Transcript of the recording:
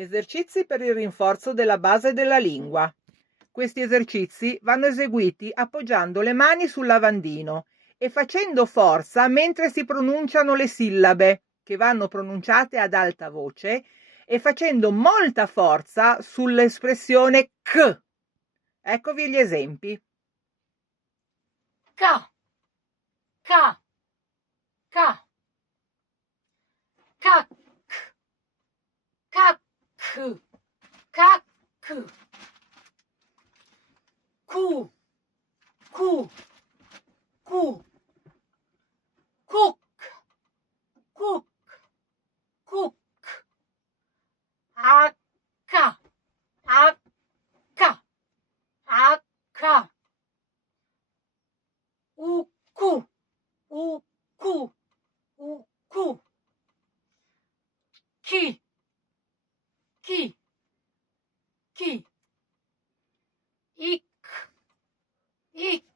Esercizi per il rinforzo della base della lingua. Questi esercizi vanno eseguiti appoggiando le mani sul lavandino e facendo forza mentre si pronunciano le sillabe, che vanno pronunciate ad alta voce, e facendo molta forza sull'espressione k. Eccovi gli esempi. Ca, ca, ca, cac, cac, cac, cu, cu, cu, cook, cook, cook, acca, acca, acca, ucu, ucu, ucu, chi, chi, ik, ik,